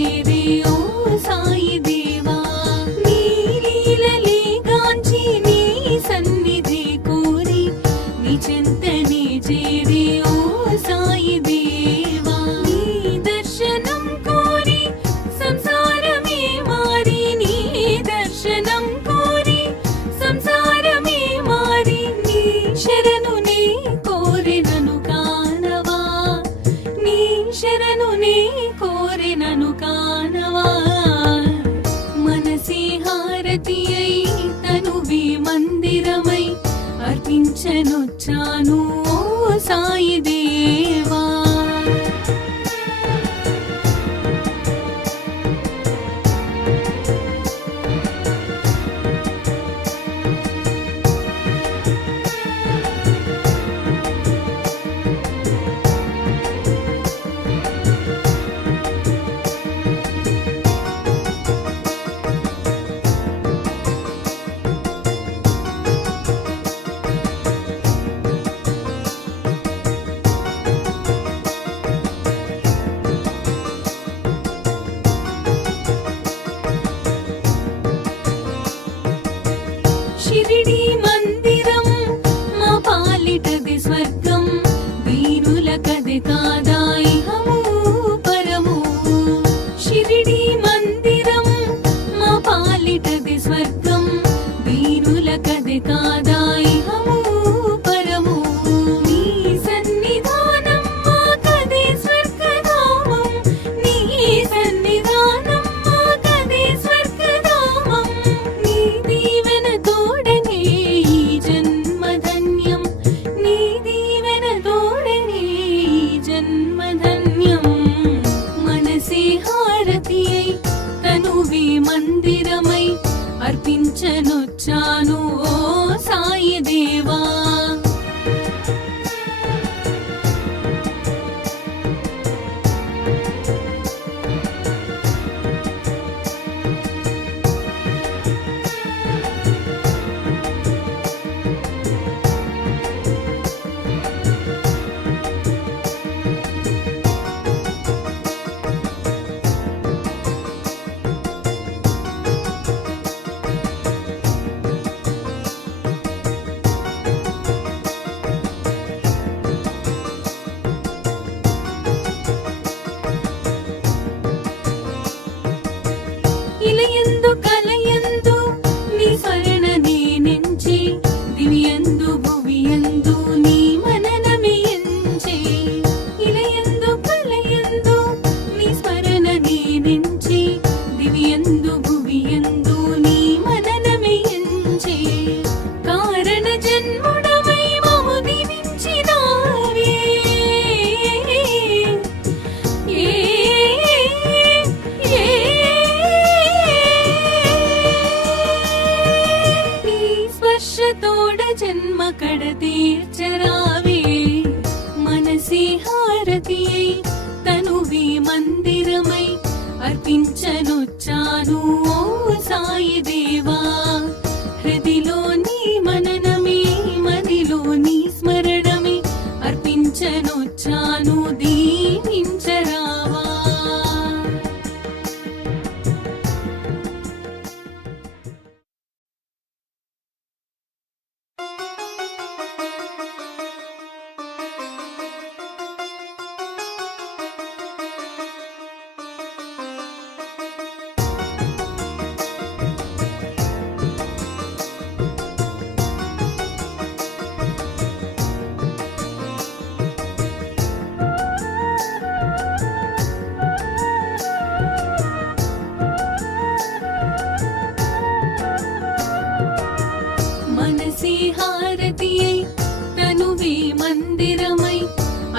చేరే ఓ సాయి దేవా నీ లీలలే గాంచి నీ సన్నిధి కోరి నీ చింతనే చేరే ఓ సాయి దేవా నీ దర్శనం కోరి సంసారమే మారి నీ దర్శనం కోరి సంసారమే మారి నీ శరణు నీ కోరినను కానవా నీ శరణు నీ కోరినను కానవా మనసే హారతి అయి తనువే మందిరమై అర్పించనొచ్చాను ఓ సాయి దేవా షిరిడి మందిరం మా పాలిటది స్వర్గం వీరులకది కాదా ఇహము పరము షిరిడి మందిరం మా పాలిటది స్వర్గం వీరులకది కాదా ఇహము పరము నీ సన్నిధానం మాకదే స్వర్గధామం నీ సన్నిధానం మాకదే స్వర్గధామం నీ దీవెన తోడనే ఈ జన్మధన్యం నీ దీవెన తోడనే ఈ జన్మధన్యం మనసే హారతి అయి తనువే మందిరమై అర్పించనొచ్చాను ఓ సాయి దేవా ఇలయందు కలయందు నీ స్మరణ నేనెంచి దివ్యందు భువియందు నీ మననమే ఎంచే ఇలయందు కలయందు నీ స్మరణ నేనెంచి దివ్యందు భువియందు నీ మననమే ఎంచే కారణ జన్ముడవై మము దీవించినావే నీ స్పర్శతోడ జన్మ కడ తీర్చరావే మనసే హారతి అయి తనువే మందిరమై అర్పించనొచ్చాను ఓ సాయి దేవా హృదిలో నీ మననమే మదిలో నీ స్మరణమే అర్పించనొచ్చాను దీవించరావా మనసే హారతి అయి తనువే మందిరమై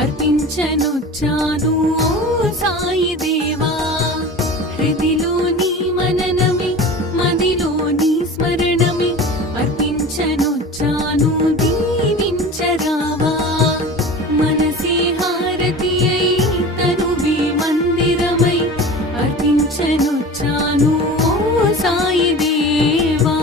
అర్పించనొచ్చాను ఓ సాయి దేవా హృదిలో నీ మననమే మదిలో నీ స్మరణమే అర్పించనొచ్చాను దీవించరావా మనసే హారతి అయి తనువే మందిరమై అర్పించనొచ్చాను ఓ సాయి దేవా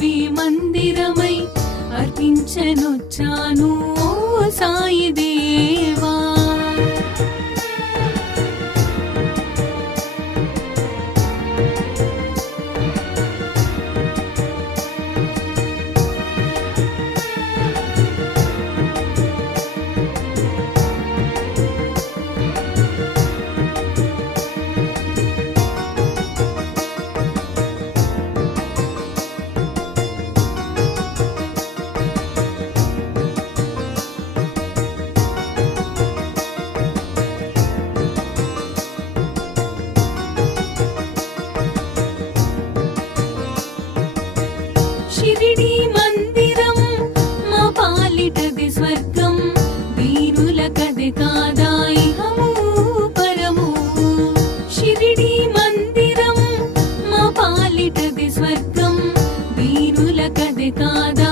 మందిరమై అర్పించనొచ్చాను ఓ సాయి దేవా. షిరిడీ మందిరం మా పాలిటది స్వర్గం, వీరులకది కాదా ఇహము పరము. షిరిడీ మందిరం మా పాలిటది స్వర్గం, వీరులకది కాదా